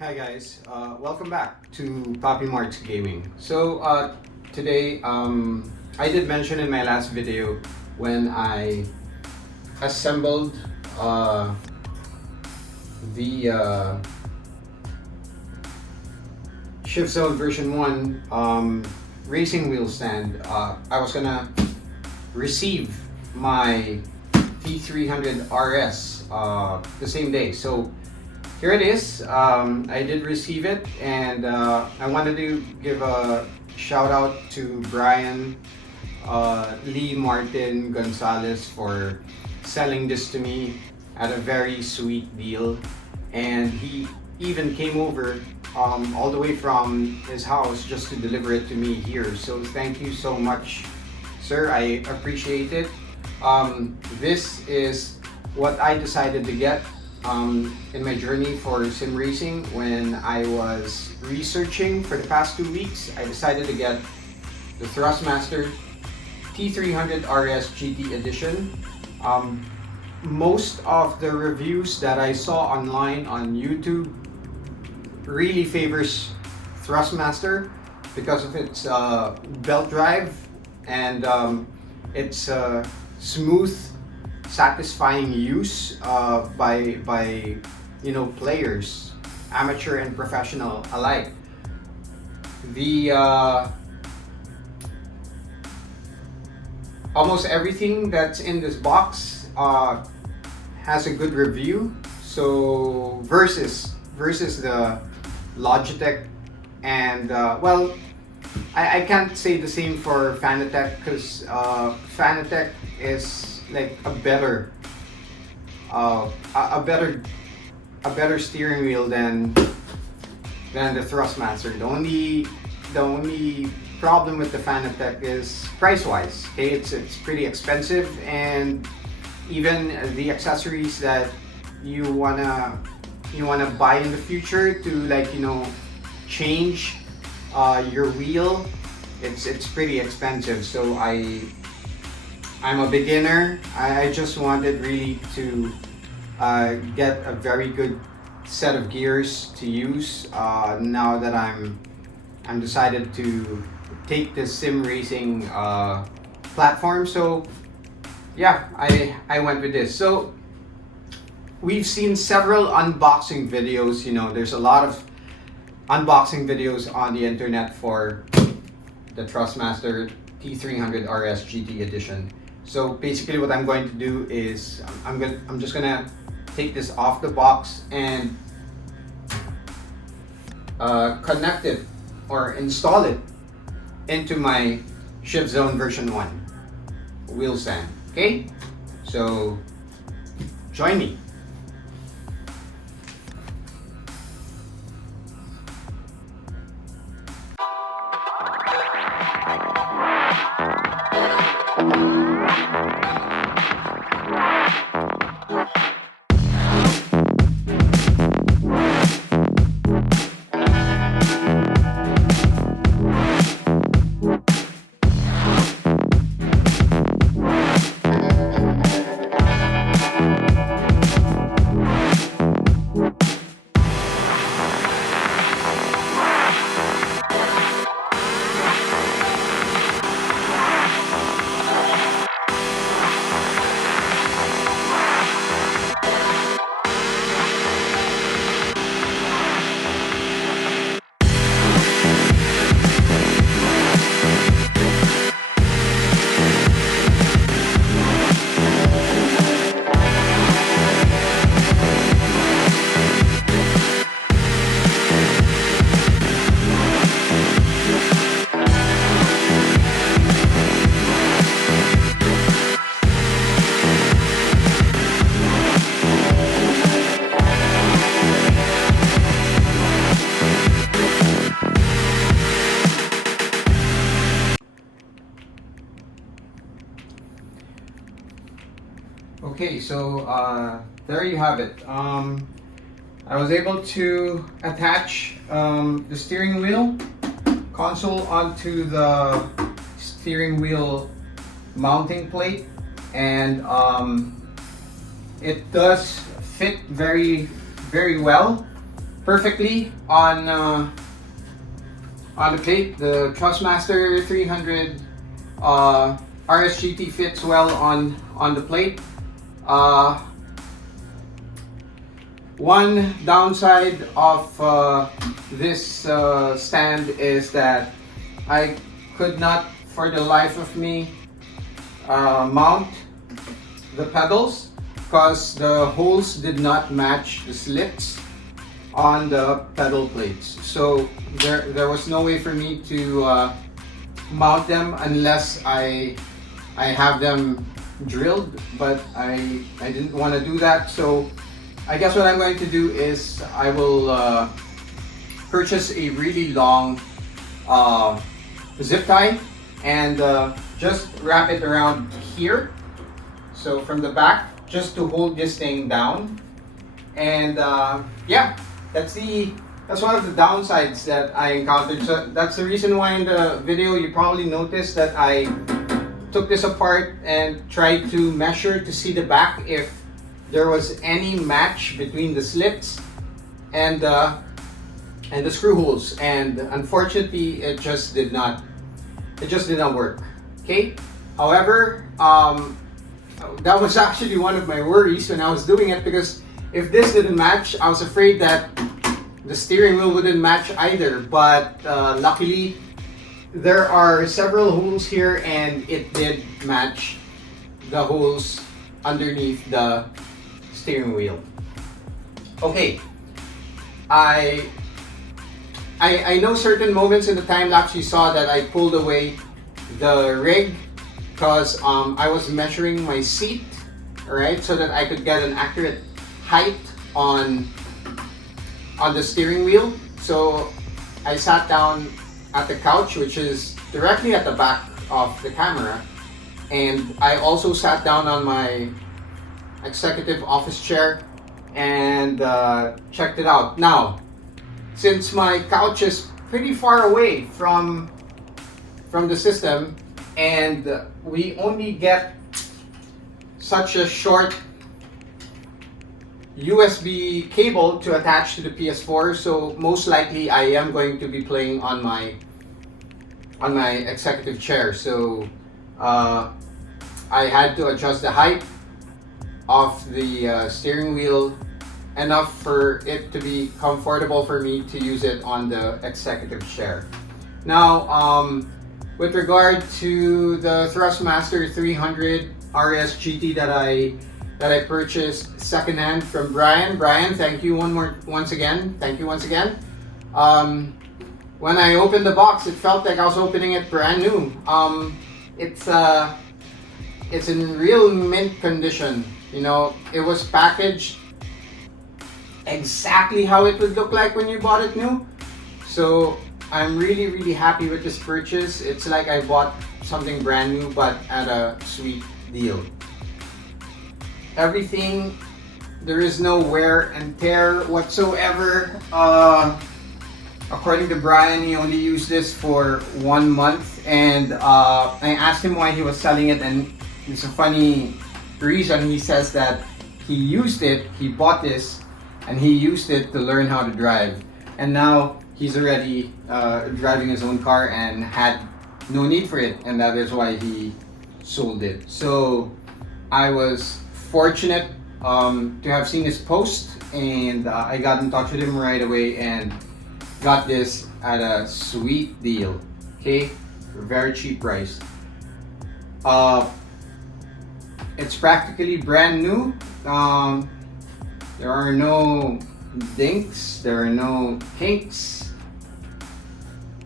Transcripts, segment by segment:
Hi guys, welcome back to Poppy Marts Gaming. So today I did mention in my last video when I assembled the Shift Zone version 1 racing wheel stand. I was gonna receive my T300RS the same day. So here it is. I did receive it, and I wanted to give a shout out to Brian Lee Martin Gonzalez for selling this to me at a very sweet deal. And he even came over all the way from his house just to deliver it to me here. So thank you so much, sir. I appreciate it. This is what I decided to get in my journey for sim racing. When I was researching for the past 2 weeks, I decided to get the Thrustmaster T300RS GT edition. Most of the reviews that I saw online on YouTube really favors Thrustmaster because of its belt drive and its smooth, satisfying use by players, amateur and professional alike. The almost everything that's in this box has a good review. So versus the Logitech and well, I can't say the same for Fanatec because Fanatec is like a better steering wheel than the Thrustmaster. The only problem with the Fanatec is price wise. Okay, it's pretty expensive, and even the accessories that you wanna buy in the future to change your wheel, it's pretty expensive. So I'm a beginner. I just wanted really to get a very good set of gears to use now that I'm decided to take this sim racing platform. So yeah, I went with this. So we've seen several unboxing videos. There's a lot of unboxing videos on the internet for the Thrustmaster T300RS GT edition. So basically what I'm going to do is I'm just gonna take this off the box and connect it or install it into my Shift Zone version 1 wheel stand. Okay, so join me. Okay, so there you have it. I was able to attach the steering wheel console onto the steering wheel mounting plate, and it does fit very well. perfectly on the plate. The Thrustmaster 300 RS GT fits well on the plate. One downside of this stand is that I could not, for the life of me, mount the pedals because the holes did not match the slits on the pedal plates. So there was no way for me to mount them unless I have them drilled, but I didn't want to do that. So I guess what I'm going to do is I will purchase a really long zip tie and just wrap it around here, so from the back, just to hold this thing down. And yeah, that's one of the downsides that I encountered. So that's the reason why in the video you probably noticed that I took this apart and tried to measure to see the back if there was any match between the slits and the screw holes, and unfortunately it just did not work. Okay, however, that was actually one of my worries when I was doing it, because if this didn't match, I was afraid that the steering wheel wouldn't match either. But luckily there are several holes here and it did match the holes underneath the steering wheel. Okay, I know certain moments in the time lapse you saw that I pulled away the rig because I was measuring my seat, right, so that I could get an accurate height on the steering wheel. So I sat down at the couch, which is directly at the back of the camera, and I also sat down on my executive office chair and checked it out. Now, since my couch is pretty far away from the system and we only get such a short USB cable to attach to the PS4, so most likely I am going to be playing on my executive chair. So I had to adjust the height of the steering wheel enough for it to be comfortable for me to use it on the executive chair. Now, with regard to the Thrustmaster 300 RS GT that I purchased secondhand from Brian. Brian, thank you once again. Thank you once again. When I opened the box, it felt like I was opening it brand new. It's in real mint condition. You know, it was packaged exactly how it would look like when you bought it new. So I'm really happy with this purchase. It's like I bought something brand new but at a sweet deal. Everything, there is no wear and tear whatsoever. According to Brian, he only used this for 1 month, and I asked him why he was selling it, and it's a funny reason. He says that he bought this and he used it to learn how to drive, and now he's already driving his own car and had no need for it, and that is why he sold it. So I was fortunate to have seen his post, and I got in touch with him right away and got this at a sweet deal. Okay, very cheap price. It's practically brand new. There are no dinks, there are no kinks,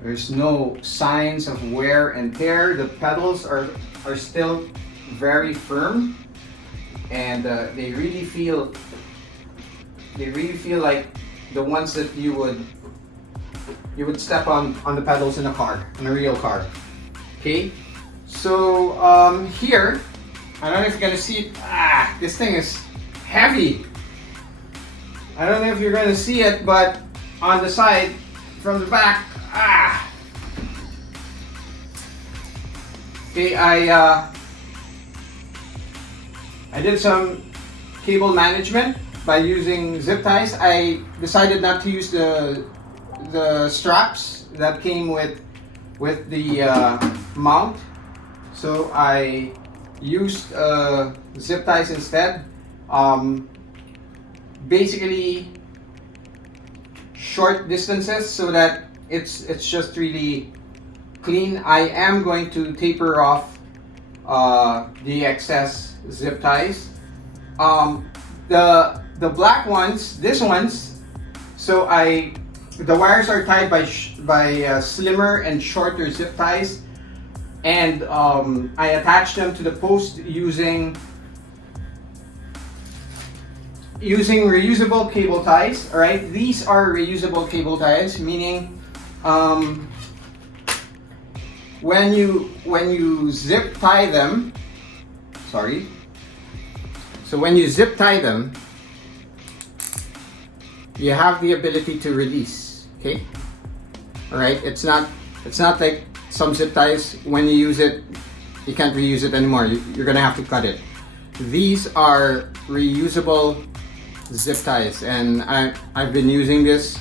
there's no signs of wear and tear. The pedals are still very firm, and they really feel like the ones that you would step on the pedals in a car, in a real car. Okay, so here, I don't know if you're gonna see it. This thing is heavy. I don't know if you're gonna see it, but on the side, from the back, okay, I did some cable management by using zip ties. I decided not to use the straps that came with the mount, so I used zip ties instead. Basically short distances so that it's just really clean. I am going to taper off the excess zip ties. The black ones, these ones, so the wires are tied by slimmer and shorter zip ties, and I attach them to the post using reusable cable ties. All right, these are reusable cable ties, meaning when you zip tie them, so when you zip tie them, you have the ability to release. Okay, all right. It's not like some zip ties, when you use it, you can't reuse it anymore. You're gonna have to cut it. These are reusable zip ties, and I've been using this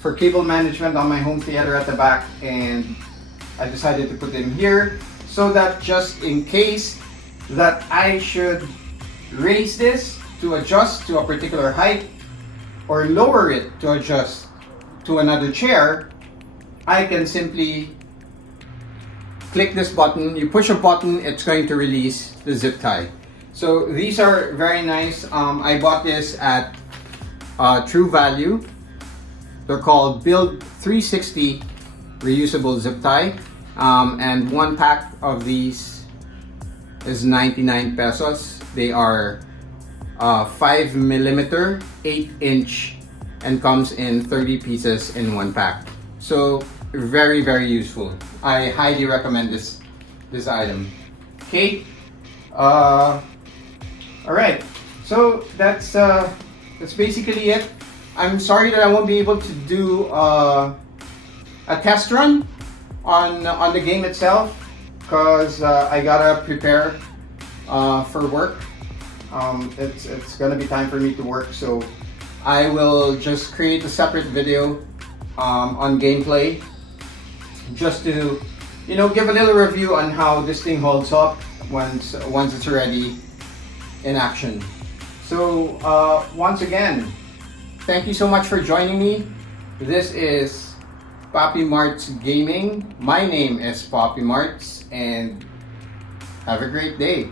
for cable management on my home theater at the back, and I decided to put them here so that just in case that I should raise this to adjust to a particular height or lower it to adjust to another chair, I can simply click this button. You push a button, it's going to release the zip tie. So these are very nice. I bought this at True Value. They're called Build 360 reusable zip tie, and one pack of these is 99 pesos. They are 5mm, 8-inch, and comes in 30 pieces in one pack. So very, very useful. I highly recommend this item. Okay. All right. So that's basically it. I'm sorry that I won't be able to do a test run on the game itself, because I gotta prepare for work. It's gonna be time for me to work, so I will just create a separate video on gameplay, just to give a little review on how this thing holds up once it's already in action. So once again, thank you so much for joining me. This is Papi Marts Gaming. My name is Papi Marts, and have a great day.